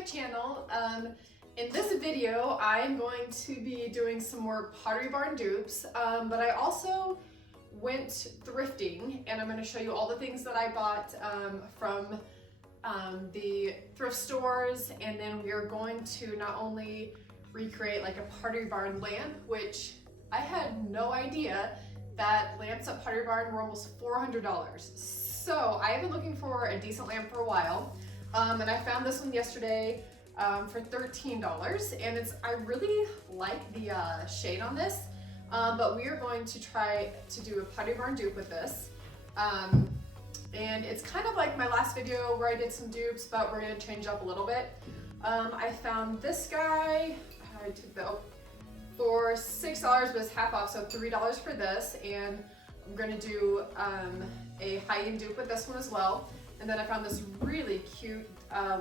my channel. In this video, I am going to be doing some more Pottery Barn dupes, but I also went thrifting, and I'm going to show you all the things that I bought from the thrift stores, and then we are going to not only recreate like a Pottery Barn lamp, which I had no idea that lamps at Pottery Barn were almost $400. So I have been looking for a decent lamp for a while, and I found this one yesterday for $13, and I really like the shade on this, but we are going to try to do a Pottery Barn dupe with this. And it's kind of like my last video where I did some dupes, but we're going to change up a little bit. I found this guy, I took the, for $6, but it's half off, so $3 for this, and I'm going to do a high-end dupe with this one as well. And then I found this really cute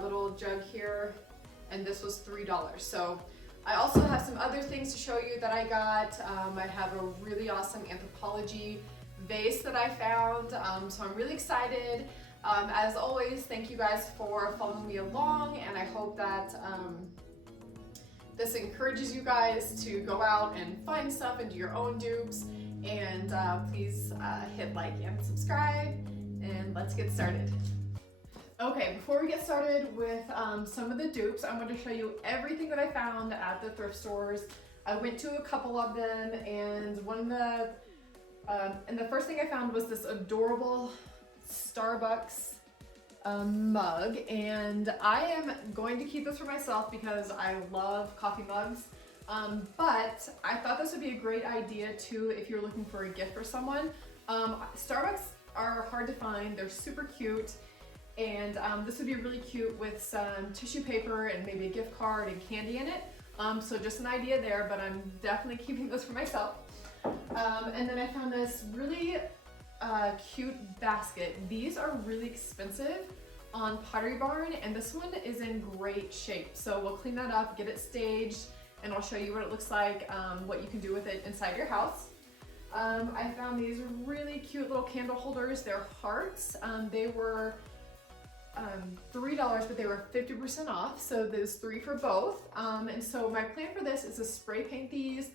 little jug here, and this was $3. So I also have some other things to show you that I got. I have a really awesome Anthropologie vase that I found, so I'm really excited. As always, thank you guys for following me along, and I hope that this encourages you guys to go out and find stuff and do your own dupes. And please hit like and subscribe, and let's get started. Okay, before we get started with some of the dupes, I'm going to show you everything that I found at the thrift stores. I went to a couple of them, and the first thing I found was this adorable Starbucks mug, and I am going to keep this for myself because I love coffee mugs. But I thought this would be a great idea too if you're looking for a gift for someone. Starbucks are hard to find, they're super cute, and this would be really cute with some tissue paper and maybe a gift card and candy in it. So just an idea there, but I'm definitely keeping this for myself. And then I found this really cute basket. These are really expensive on Pottery Barn, and this one is in great shape. So we'll clean that up, get it staged, and I'll show you what it looks like, what you can do with it inside your house. I found these really cute little candle holders. They're hearts. They were $3, but they were 50% off, so there's 3 for both. And so my plan for this is to spray paint these.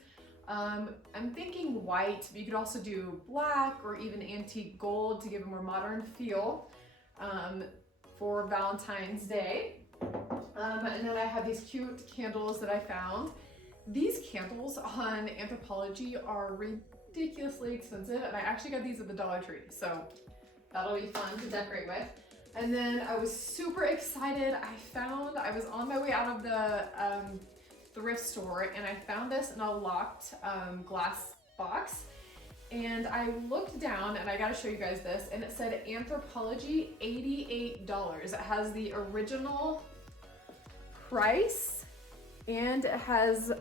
I'm thinking white, but you could also do black or even antique gold to give a more modern feel for Valentine's Day. And then I have these cute candles that I found. These candles on Anthropologie are ridiculously expensive, and I actually got these at the Dollar Tree, so that'll be fun to decorate with. And then I was super excited. I was on my way out of the thrift store, and I found this in a locked glass box, and I looked down, and I gotta show you guys this, and it said Anthropologie $88. It has the original price, and it has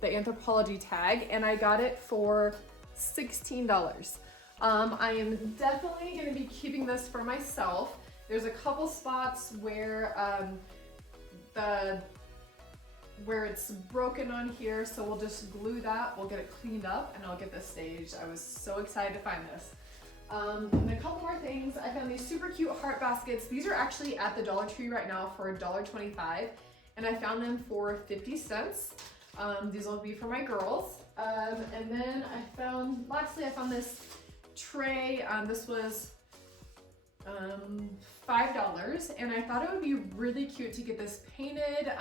the Anthropologie tag, and I got it for $16. I am definitely going to be keeping this for myself. There's a couple spots where where it's broken on here, so we'll just glue that, we'll get it cleaned up, and I'll get this staged. I was so excited to find this. And a couple more things. I found these super cute heart baskets. These are actually at the Dollar Tree right now for $1.25, and I found them for 50 cents. These will be for my girls. And then lastly I found this tray. This was $5, and I thought it would be really cute to get this painted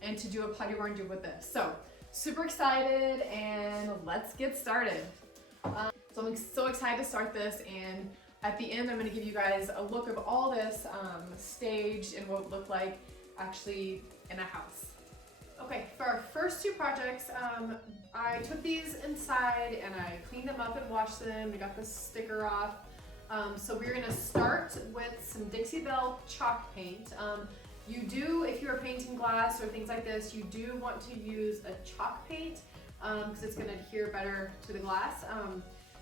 and to do a Pottery Barn dupe with this. So super excited, and let's get started. So I'm so excited to start this, and at the end I'm going to give you guys a look of all this staged and what it would look like actually in a house. Okay, for our first 2 projects, I took these inside and I cleaned them up and washed them. We got the sticker off. So we're gonna start with some Dixie Belle chalk paint. If you're painting glass or things like this, you do want to use a chalk paint because it's gonna adhere better to the glass.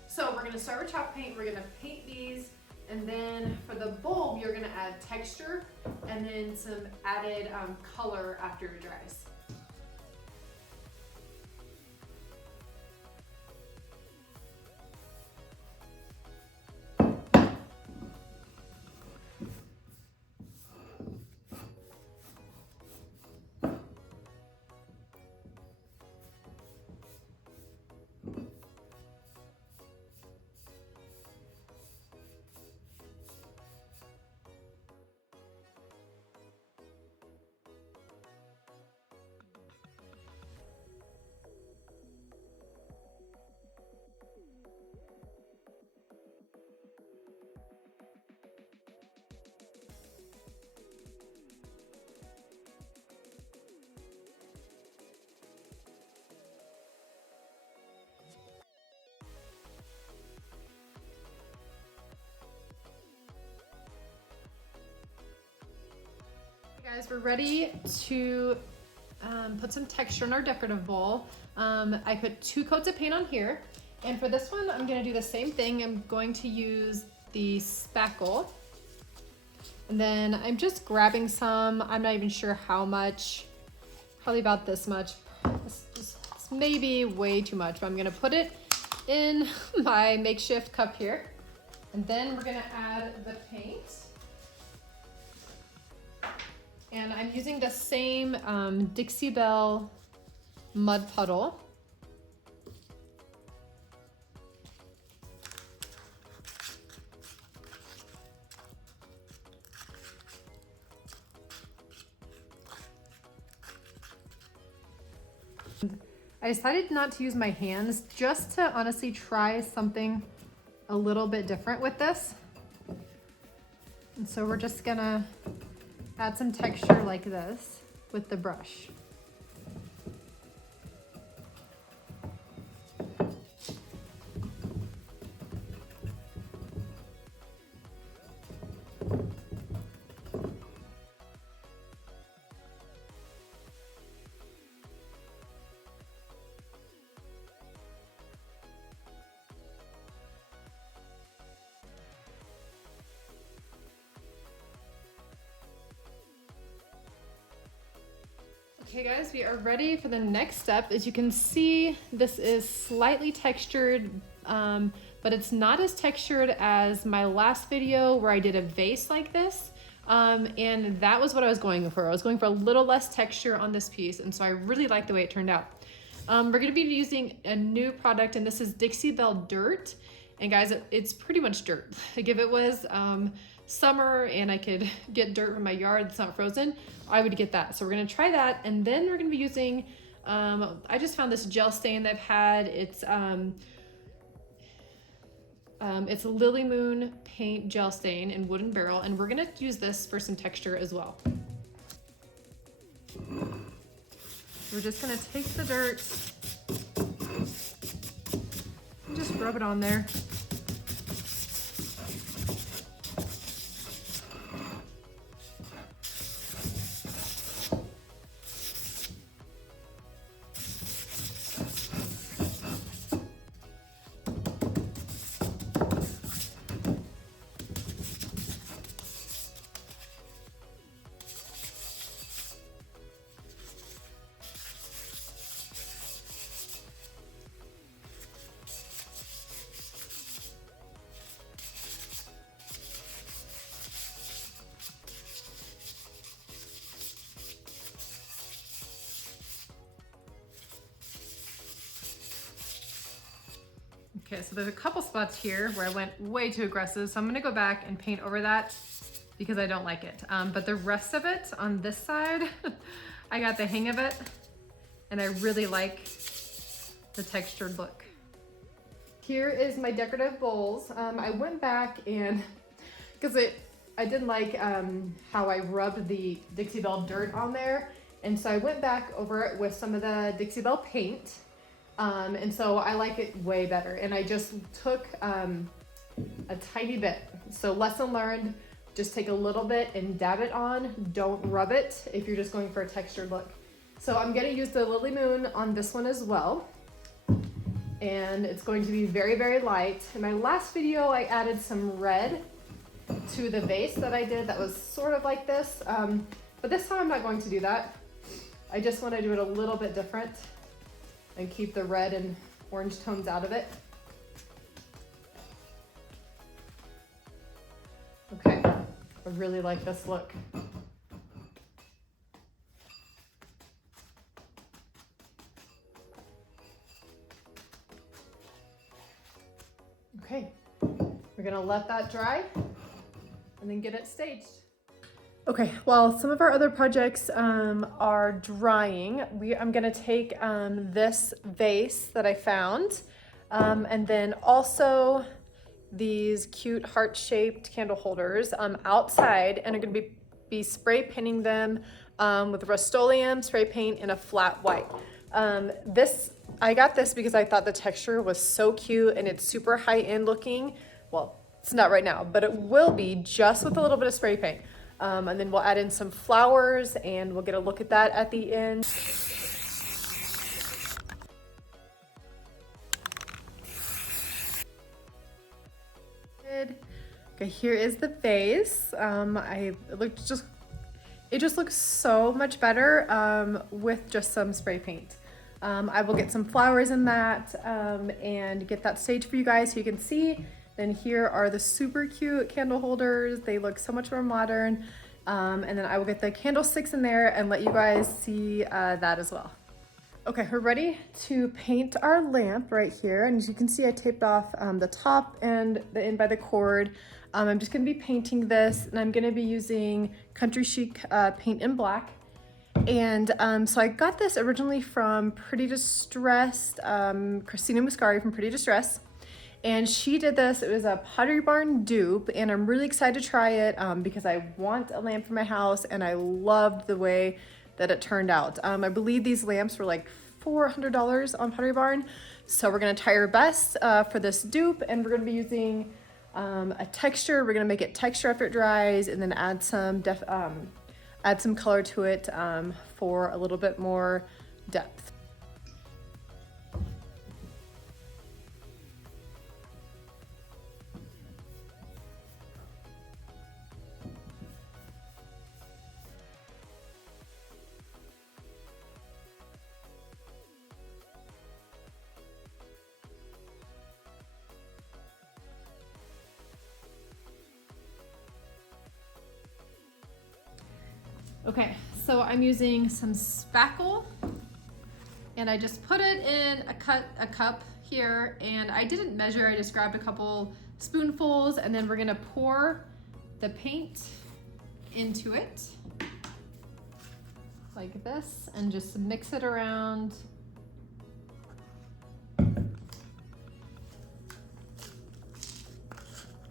So we're gonna start with chalk paint. We're gonna paint these, and then for the bulb, you're gonna add texture and then some added color after it dries. Guys, we're ready to put some texture in our decorative bowl. I put 2 coats of paint on here, and for this one I'm going to do the same thing. I'm going to use the spackle, and then I'm just grabbing some. I'm not even sure how much, probably about this much. It's maybe way too much, but I'm going to put it in my makeshift cup here, and then we're going to add the paint. And I'm using the same Dixie Belle mud puddle. I decided not to use my hands, just to honestly try something a little bit different with this. And so we're just gonna add some texture like this with the brush. Okay guys, we are ready for the next step. As you can see, this is slightly textured, but it's not as textured as my last video where I did a vase like this. And that was what I was going for. I was going for a little less texture on this piece, and so I really like the way it turned out. We're gonna be using a new product, and this is Dixie Belle Dirt. And guys, it's pretty much dirt. Like if it was summer and I could get dirt from my yard that's not frozen, I would get that. So we're gonna try that, and then we're gonna be using, I just found this gel stain that I've had. It's a Lily Moon paint gel stain in wooden barrel, and we're gonna use this for some texture as well. We're just gonna take the dirt, just rub it on there. Okay, so there's a couple spots here where I went way too aggressive, so I'm gonna go back and paint over that because I don't like it. But the rest of it on this side, I got the hang of it, and I really like the textured look. Here is my decorative bowls. I went back and, because I didn't like how I rubbed the Dixie Belle dirt on there, and so I went back over it with some of the Dixie Belle paint. And so I like it way better, and I just took a tiny bit. So lesson learned, just take a little bit and dab it on. Don't rub it if you're just going for a textured look. So I'm gonna use the Lily Moon on this one as well, and it's going to be very, very light. In my last video, I added some red to the vase that I did that was sort of like this, but this time I'm not going to do that. I just want to do it a little bit different and keep the red and orange tones out of it. Okay, I really like this look. Okay, we're gonna let that dry and then get it staged. Okay, while some of our other projects are drying, I'm gonna take this vase that I found, and then also these cute heart-shaped candle holders outside, and I'm gonna be spray painting them with Rust-Oleum spray paint in a flat white. I got this because I thought the texture was so cute, and it's super high-end looking. Well, it's not right now, but it will be just with a little bit of spray paint. And then we'll add in some flowers and we'll get a look at that at the end. Okay, here is the vase. It just looks so much better with just some spray paint. I will get some flowers in that and get that staged for you guys so you can see. Then here are the super cute candle holders. They look so much more modern. And then I will get the candlesticks in there and let you guys see that as well. Okay, we're ready to paint our lamp right here. And as you can see, I taped off the top and the end by the cord. I'm just gonna be painting this, and I'm gonna be using Country Chic paint in black. And so I got this originally from Pretty Distressed, Christina Muscari from Pretty Distressed. And she did this, it was a Pottery Barn dupe, and I'm really excited to try it because I want a lamp for my house, and I loved the way that it turned out. I believe these lamps were like $400 on Pottery Barn. So we're gonna try our best for this dupe, and we're gonna be using a texture. We're gonna make it texture after it dries, and then add some color to it for a little bit more depth. Okay, so I'm using some spackle, and I just put it in a cup here, and I didn't measure, I just grabbed a couple spoonfuls, and then we're gonna pour the paint into it like this and just mix it around.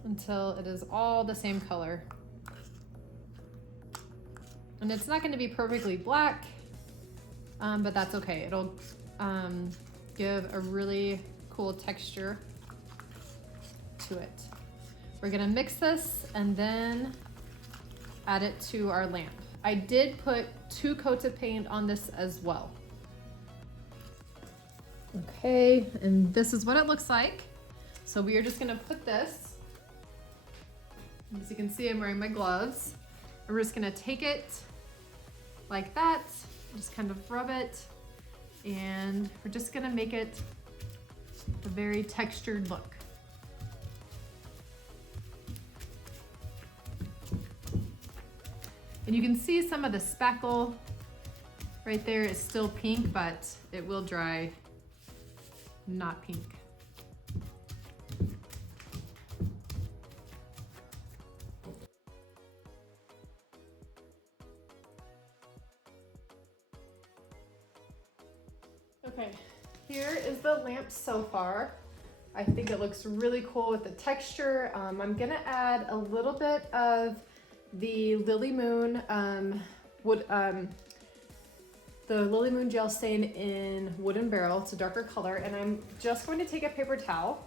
Until it is all the same color. And it's not going to be perfectly black, but that's okay. It'll give a really cool texture to it. We're going to mix this and then add it to our lamp. I did put 2 coats of paint on this as well. Okay, and this is what it looks like. So we are just going to put this, as you can see, I'm wearing my gloves. We're just going to take it like that, just kind of rub it, and we're just gonna make it a very textured look. And you can see some of the spackle right there is still pink, but it will dry not pink. Okay, here is the lamp so far. I think it looks really cool with the texture. I'm gonna add a little bit of the Lily Moon the Lily Moon gel stain in Wooden Barrel. It's a darker color, and I'm just going to take a paper towel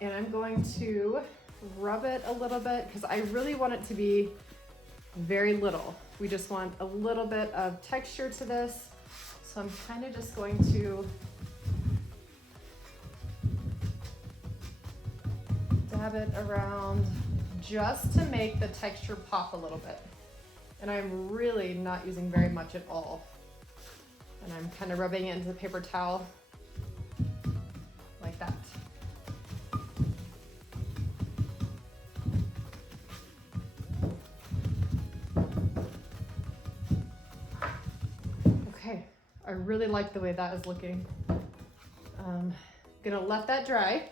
and I'm going to rub it a little bit because I really want it to be very little. We just want a little bit of texture to this. So I'm kind of just going to dab it around just to make the texture pop a little bit. And I'm really not using very much at all. And I'm kind of rubbing it into the paper towel like that. Okay, I really like the way that is looking. Gonna let that dry,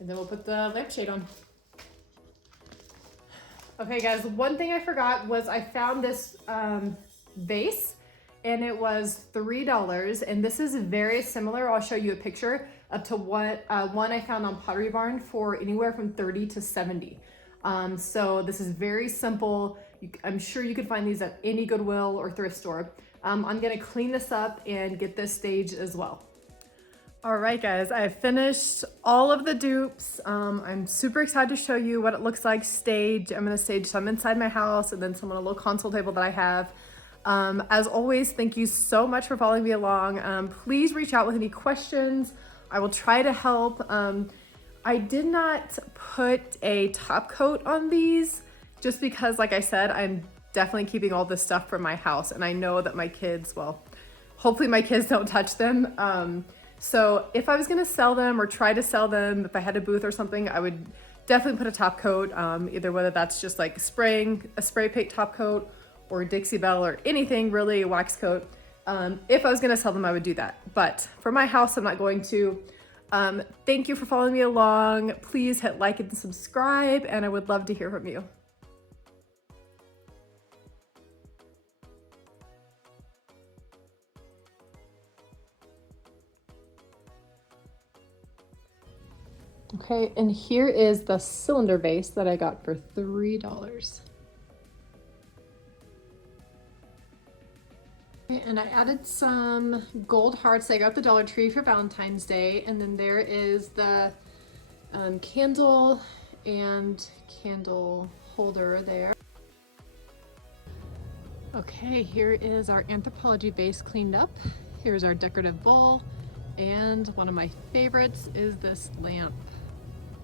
and then we'll put the lampshade on. Okay guys, one thing I forgot was I found this vase, and it was $3, and this is very similar. I'll show you a picture up to what one I found on Pottery Barn for anywhere from 30 to 70. So this is very simple. I'm sure you could find these at any Goodwill or thrift store. I'm gonna clean this up and get this staged as well. All right, guys, I finished all of the dupes. I'm super excited to show you what it looks like staged. I'm gonna stage some inside my house and then some on a little console table that I have. As always, thank you so much for following me along. Please reach out with any questions. I will try to help. I did not put a top coat on these just because, like I said, I'm definitely keeping all this stuff from my house, and I know that my kids, well, hopefully my kids don't touch them. So if I was gonna sell them or try to sell them, if I had a booth or something, I would definitely put a top coat, either whether that's just like spraying a spray paint top coat or Dixie Belle or anything really, a wax coat. If I was gonna sell them, I would do that. But for my house, I'm not going to. Thank you for following me along. Please hit like and subscribe, and I would love to hear from you. Okay, and here is the cylinder base that I got for $3. Okay, and I added some gold hearts I got at the Dollar Tree for Valentine's Day, and then there is the candle and candle holder there. Okay, here is our anthropology base cleaned up. Here's our decorative bowl, and one of my favorites is this lamp.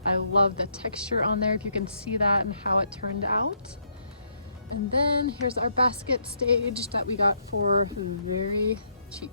I love the texture on there, if you can see that and how it turned out. And then here's our basket stage that we got for very cheap.